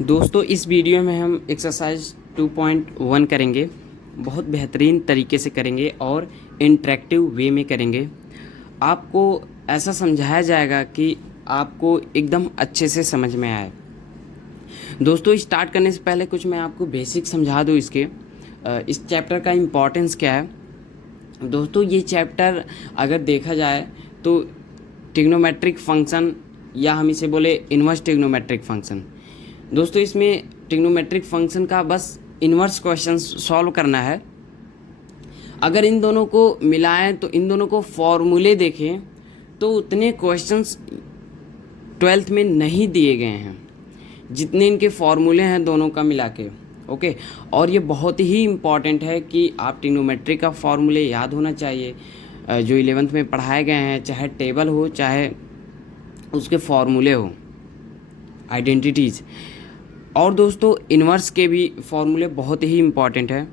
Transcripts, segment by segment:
दोस्तों इस वीडियो में हम एक्सरसाइज 2.1 करेंगे। बहुत बेहतरीन तरीके से करेंगे और इंटरेक्टिव वे में करेंगे। आपको ऐसा समझाया जाएगा कि आपको एकदम अच्छे से समझ में आए। दोस्तों स्टार्ट करने से पहले कुछ मैं आपको बेसिक समझा दूँ इसके इस चैप्टर का इम्पोर्टेंस क्या है। दोस्तों ये चैप्टर अगर देखा जाए तो ट्रिग्नोमेट्रिक फंक्शन या हम इसे बोले इन्वर्स ट्रिग्नोमेट्रिक फंक्शन। दोस्तों इसमें ट्रिग्नोमेट्रिक फंक्शन का बस इन्वर्स क्वेश्चन सॉल्व करना है। अगर इन दोनों को मिलाएं तो इन दोनों को फॉर्मूले देखें तो उतने क्वेश्चंस 12th में नहीं दिए गए हैं जितने इनके फॉर्मूले हैं दोनों का मिला के। ओके, और ये बहुत ही इम्पॉर्टेंट है कि आप ट्रिग्नोमेट्री का फॉर्मूले याद होना चाहिए जो 11th में पढ़ाए गए हैं, चाहे टेबल हो चाहे उसके फॉर्मूले हो, आइडेंटिटीज़। और दोस्तों इन्वर्स के भी फॉर्मूले बहुत ही इम्पॉर्टेंट है।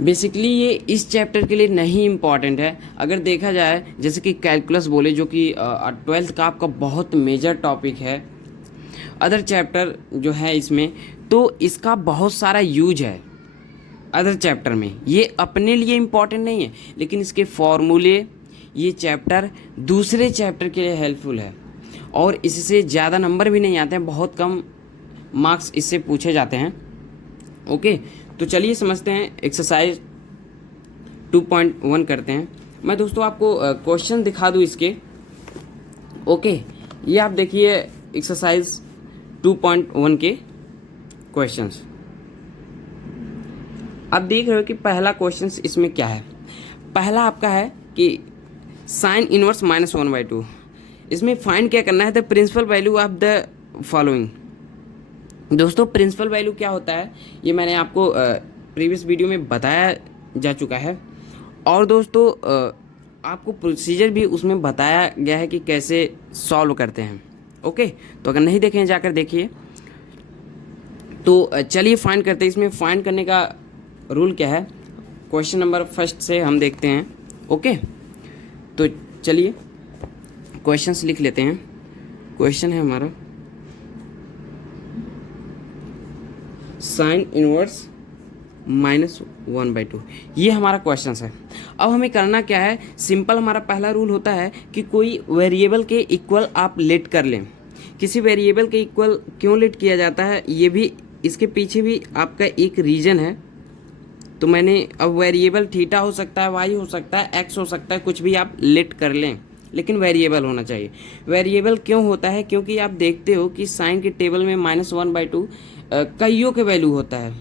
बेसिकली ये इस चैप्टर के लिए नहीं इम्पॉर्टेंट है। अगर देखा जाए जैसे कि कैलकुलस बोले जो कि 12th का आपका बहुत मेजर टॉपिक है, अदर चैप्टर जो है इसमें तो इसका बहुत सारा यूज है अदर चैप्टर में। ये अपने लिए इम्पॉर्टेंट नहीं है लेकिन इसके फॉर्मूले ये चैप्टर दूसरे चैप्टर के लिए हेल्पफुल है और इससे ज़्यादा नंबर भी नहीं आते हैं, बहुत कम मार्क्स इससे पूछे जाते हैं। ओके, तो चलिए समझते हैं, एक्सरसाइज 2.1 करते हैं। मैं दोस्तों आपको क्वेश्चन दिखा दूँ इसके। ओके, ये आप देखिए एक्सरसाइज 2.1 के क्वेश्चंस। आप देख रहे हो कि पहला क्वेश्चन इसमें क्या है। पहला आपका है कि साइन इनवर्स -1/2। इसमें फाइंड क्या करना है, the principal value of the following. दोस्तों प्रिंसिपल वैल्यू क्या होता है ये मैंने आपको प्रीवियस वीडियो में बताया जा चुका है और दोस्तों आपको प्रोसीजर भी उसमें बताया गया है कि कैसे सॉल्व करते हैं। ओके, तो अगर नहीं देखें जाकर देखिए। तो चलिए फाइंड करते हैं। इसमें फाइंड करने का रूल क्या है, क्वेश्चन नंबर फर्स्ट से हम देखते हैं। ओके, तो चलिए क्वेश्चंस लिख लेते हैं। क्वेश्चन है हमारा साइन इनवर्स -1/2, ये हमारा क्वेश्चन है। अब हमें करना क्या है, सिंपल हमारा पहला रूल होता है कि कोई वेरिएबल के इक्वल आप लेट कर लें। किसी वेरिएबल के इक्वल क्यों लेट किया जाता है, ये भी इसके पीछे भी आपका एक रीज़न है। तो मैंने अब वेरिएबल थीटा हो सकता है, वाई हो सकता है, एक्स हो सकता है, कुछ भी आप लेट कर लें लेकिन वेरिएबल होना चाहिए। वेरिएबल क्यों होता है, क्योंकि आप देखते हो कि साइन के टेबल में -1/2 कईयों के वैल्यू होता है,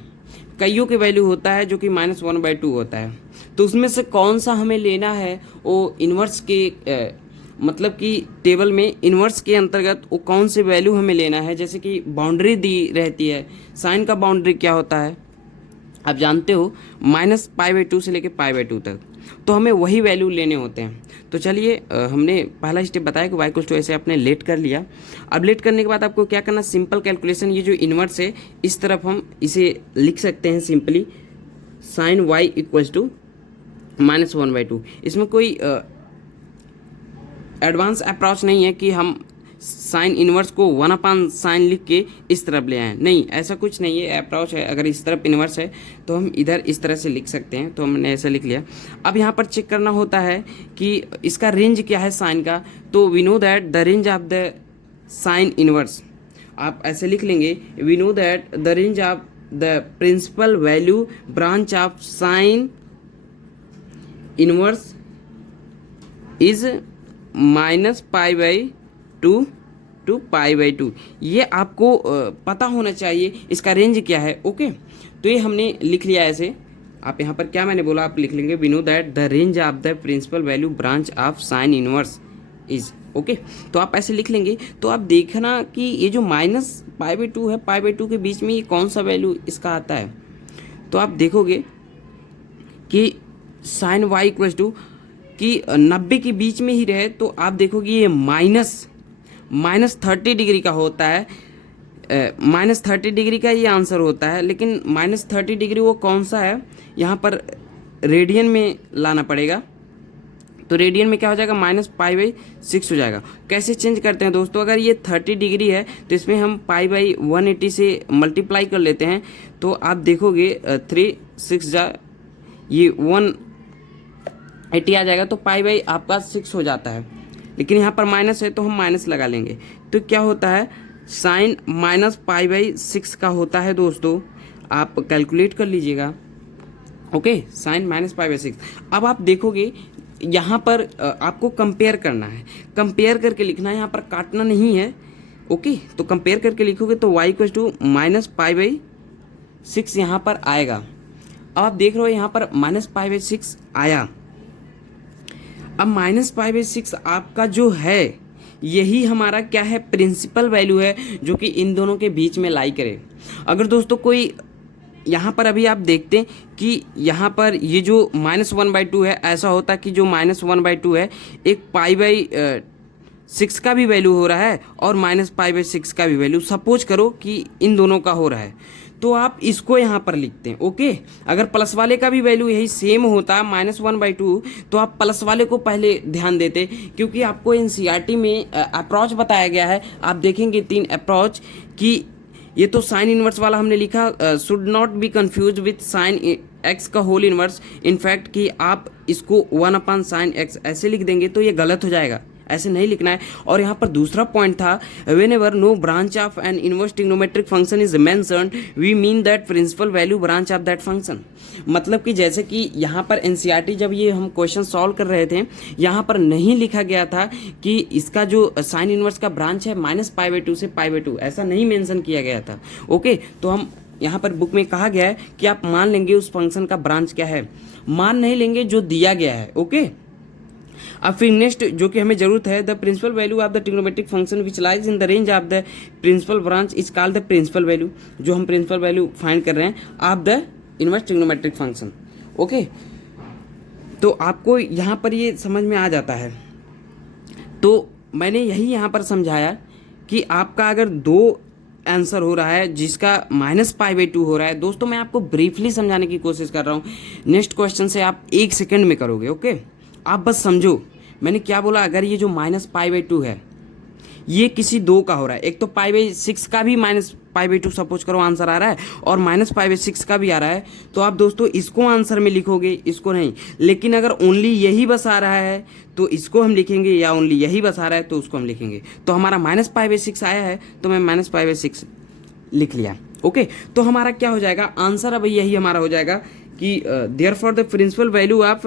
कईयों के वैल्यू होता है जो कि -1/2 होता है। तो उसमें से कौन सा हमें लेना है, वो इन्वर्स के मतलब कि टेबल में इन्वर्स के अंतर्गत वो कौन से वैल्यू हमें लेना है। जैसे कि बाउंड्री दी रहती है, साइन का बाउंड्री क्या होता है आप जानते हो, -π/2 से लेके π/2 तक, तो हमें वही वैल्यू लेने होते हैं। तो चलिए हमने पहला स्टेप बताया कि y ऐसे आपने लेट कर लिया। अब लेट करने के बाद आपको क्या करना, सिंपल कैलकुलेशन, ये जो इन्वर्स है इस तरफ हम इसे लिख सकते हैं सिंपली, साइन y = -1/2। इसमें कोई एडवांस अप्रोच नहीं है कि हम साइन इन्वर्स को 1/sin लिख के इस तरफ ले आए, नहीं, ऐसा कुछ नहीं है। अप्रोच है, अगर इस तरफ इन्वर्स है तो हम इधर इस तरह से लिख सकते हैं। तो हमने ऐसा लिख लिया। अब यहाँ पर चेक करना होता है कि इसका रेंज क्या है साइन का। तो we know that the range of the sine inverse, आप ऐसे लिख लेंगे, we know that the range of the principal value branch of sine inverse is -π/2 to π/2। ये आपको पता होना चाहिए इसका रेंज क्या है। ओके, तो ये हमने लिख लिया ऐसे। आप यहाँ पर क्या मैंने बोला आप लिख लेंगे, we know that the range of the principal value branch of sine inverse is. Okay, तो आप ऐसे लिख लेंगे। तो आप देखना कि ये जो -π/2 है, π/2 के बीच में ये कौन सा वैल्यू इसका आता है। तो आप देखोगे कि साइन y = कि 90 के बीच में ही रहे, तो आप देखोगे ये -30 डिग्री का होता है। -30 डिग्री का ये आंसर होता है, लेकिन -30 डिग्री वो कौन सा है, यहाँ पर रेडियन में लाना पड़ेगा। तो रेडियन में क्या हो जाएगा, -π/6 हो जाएगा। कैसे चेंज करते हैं दोस्तों, अगर ये 30 डिग्री है तो इसमें हम π/180 से मल्टीप्लाई कर लेते हैं, तो आप देखोगे 3 6 जा ये 180 आ जाएगा, तो पाई आपका 6 हो जाता है। लेकिन यहाँ पर माइनस है तो हम माइनस लगा लेंगे, तो क्या होता है साइन -π/6 का होता है दोस्तों, आप कैलकुलेट कर लीजिएगा। Okay, sine -π/6। अब आप देखोगे यहाँ पर आपको कंपेयर करना है, कंपेयर करके लिखना है, यहाँ पर काटना नहीं है। ओके, तो कंपेयर करके लिखोगे तो y = -π/6 यहाँ पर आएगा। अब आप देख रहे हो यहाँ पर -π/6 आया। अब -π/6 आपका जो है यही हमारा क्या है, प्रिंसिपल वैल्यू है, जो कि इन दोनों के बीच में लाई करे। अगर दोस्तों कोई यहाँ पर अभी आप देखते हैं कि यहाँ पर ये जो -1/2 है, ऐसा होता है कि जो -1/2 है एक π/6 का भी वैल्यू हो रहा है और -π/6 का भी वैल्यू, सपोज करो कि इन दोनों का हो रहा है, तो आप इसको यहाँ पर लिखते हैं। ओके, अगर प्लस वाले का भी वैल्यू यही सेम होता -1/2, तो आप प्लस वाले को पहले ध्यान देते, क्योंकि आपको एनसीईआरटी में अप्रोच बताया गया है। आप देखेंगे 3 अप्रोच की, ये तो साइन इनवर्स वाला हमने लिखा, should not be confuse with sine x का होल इनवर्स। इनफैक्ट कि आप इसको 1/sin x ऐसे लिख देंगे तो ये गलत हो जाएगा, ऐसे नहीं लिखना है। और यहाँ पर दूसरा पॉइंट था, whenever no branch of an inverse trigonometric function is mentioned we mean that principal value branch of that function. मतलब कि जैसे कि यहाँ पर एनसीईआरटी जब ये हम क्वेश्चन सॉल्व कर रहे थे, यहाँ पर नहीं लिखा गया था कि इसका जो साइन इनवर्स का ब्रांच है -π/2 से π/2, ऐसा नहीं मेंशन किया गया था। ओके, तो हम यहाँ पर बुक में कहा गया है कि आप मान लेंगे उस फंक्शन का ब्रांच क्या है, मान नहीं लेंगे जो दिया गया है। ओके, अब फिर नेक्स्ट जो कि हमें जरूरत है, the principal value of the trigonometric function which lies in the range of the principal branch is called the principal value. जो हम प्रिंसिपल वैल्यू फाइंड कर रहे हैं of the inverse trigonometric function. Okay, तो आपको यहाँ पर ये समझ में आ जाता है। तो मैंने यही यहाँ पर समझाया कि आपका अगर 2 आंसर हो रहा है जिसका -π/2 हो रहा है, दोस्तों मैं आपको ब्रीफली समझाने की कोशिश कर रहा हूँ। नेक्स्ट क्वेश्चन से आप 1 सेकेंड में करोगे। ओके, आप बस समझो मैंने क्या बोला। अगर ये जो -π/2 है ये किसी 2 का हो रहा है, एक तो π/6 का भी -π/2 सपोज करो आंसर आ रहा है और -π/6 का भी आ रहा है, तो आप दोस्तों इसको आंसर में लिखोगे, इसको नहीं। लेकिन अगर ओनली यही बस आ रहा है तो इसको हम लिखेंगे, या ओनली यही बस आ रहा है तो उसको हम लिखेंगे। तो हमारा -π/6 आया है तो मैं -π/6 लिख लिया। ओके, तो हमारा क्या हो जाएगा आंसर, अब यही हमारा हो जाएगा कि therefore the principal value of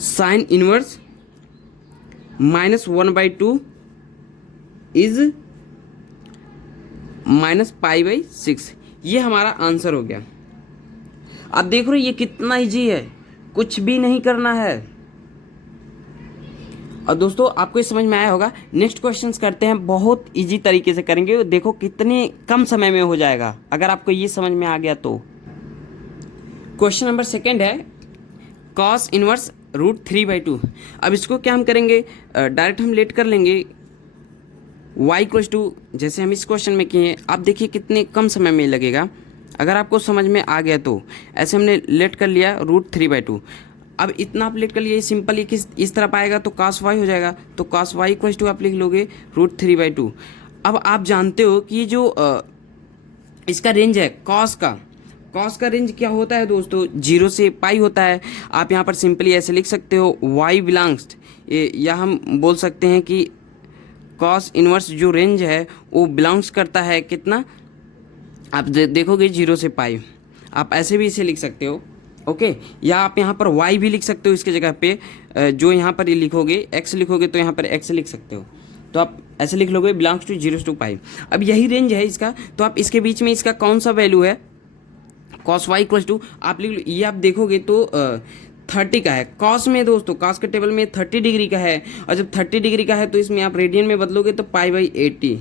sine inverse -1/2 is -π/6। ये हमारा आंसर हो गया। आप देख रहे हो ये कितना इजी है, कुछ भी नहीं करना है। और दोस्तों आपको ये समझ में आया होगा। नेक्स्ट क्वेश्चंस करते हैं, बहुत इजी तरीके से करेंगे, देखो कितने कम समय में हो जाएगा अगर आपको ये समझ में आ गया तो। क्वेश्चन नंबर 2 है cos इनवर्स √3/2। अब इसको क्या हम करेंगे, डायरेक्ट हम लेट कर लेंगे y = जैसे हम इस क्वेश्चन में किए। आप देखिए कितने कम समय में लगेगा, अगर आपको समझ में आ गया तो। ऐसे हमने लेट कर लिया √3/2। अब इतना आप लेट कर लिए, सिंपल ये किस इस तरफ आएगा तो cos y हो जाएगा, तो cos y = आप लिख लोगे √3/2। अब आप जानते हो कि जो इसका रेंज है cos का रेंज क्या होता है दोस्तों, 0 से पाई होता है। आप यहाँ पर सिंपली ऐसे लिख सकते हो y बिलोंग्स, या हम बोल सकते हैं कि cos इनवर्स जो रेंज है वो बिलोंग्स करता है कितना, आप देखोगे 0 से पाई। आप ऐसे भी इसे लिख सकते हो। ओके, या आप यहाँ पर y भी लिख सकते हो इसके जगह पे, जो यहाँ पर लिखोगे x लिखोगे तो यहाँ पर x लिख सकते हो। तो आप ऐसे लिख लोगे बिलोंग्स टू 0 to पाई। अब यही रेंज है इसका, तो आप इसके बीच में इसका कौन सा वैल्यू है, cos y = आप लिख लो। ये आप देखोगे तो 30 का है। cos में दोस्तों cos के टेबल में 30 डिग्री का है, और जब 30 डिग्री का है तो इसमें आप रेडियन में बदलोगे तो π/80,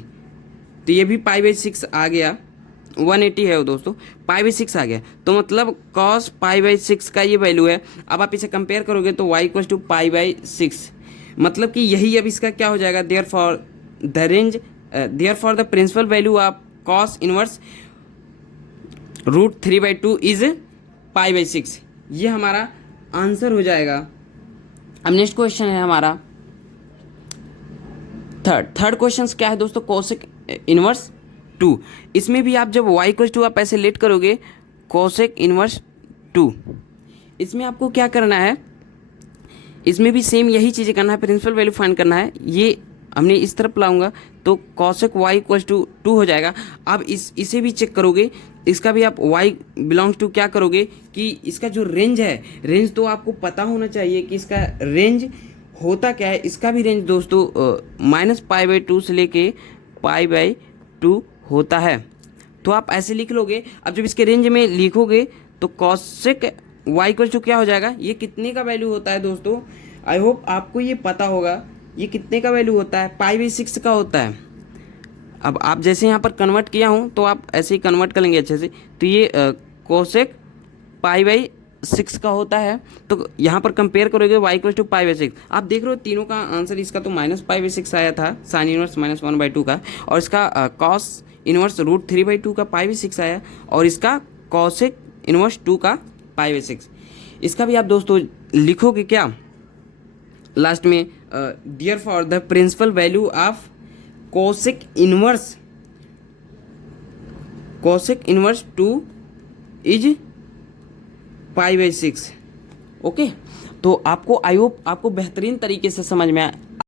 तो ये भी π/6 आ गया। 180 है वो दोस्तों, π/6 आ गया। तो मतलब cos π/6 का ये वैल्यू है। अब आप इसे कंपेयर करोगे तो y = π/6, मतलब कि यही अब इसका क्या हो जाएगा, therefore the principal value of cos inverse √3/2 is π/6। ये हमारा आंसर हो जाएगा। अब नेक्स्ट क्वेश्चन है हमारा थर्ड क्वेश्चन क्या है दोस्तों, कोसेक इनवर्स 2। इसमें भी आप जब y इक्वल टू आप ऐसे लेट करोगे कोसेक इनवर्स 2, इसमें आपको क्या करना है, इसमें भी सेम यही चीज़ें करना है, प्रिंसिपल वैल्यू फाइंड करना है। ये हमने इस तरफ लाऊंगा तो कॉसेक y इक्वल टू 2 हो जाएगा। अब इसे भी चेक करोगे, इसका भी आप y बिलोंग्स टू क्या करोगे कि इसका जो रेंज है, रेंज तो आपको पता होना चाहिए कि इसका रेंज होता क्या है। इसका भी रेंज दोस्तों -π/2 से लेके π/2 होता है। तो आप ऐसे लिख लोगे। अब जब इसके रेंज में लिखोगे तो कॉसेक y इक्वल टू क्या हो जाएगा, ये कितने का वैल्यू होता है दोस्तों, आई होप आपको ये पता होगा। ये कितने का वैल्यू होता है, π/6 का होता है। अब आप जैसे यहाँ पर कन्वर्ट किया हूँ तो आप ऐसे ही कन्वर्ट कर लेंगे अच्छे से। तो ये कोसेक π/6 का होता है। तो यहाँ पर कंपेयर करोगे y इक्वल टू π/6। आप देख रहे हो तीनों का आंसर, इसका तो -π/6 आया था साइन इनवर्स -1/2 का, और इसका कॉस इनवर्स √3/2 का π/6 आया, और इसका कॉसेक इनवर्स 2 का π/6। इसका भी आप दोस्तों लिखोगे क्या लास्ट में, therefore the principal value of cosec inverse 2 is π/6। Okay, तो आपको आई होप आपको बेहतरीन तरीके से समझ में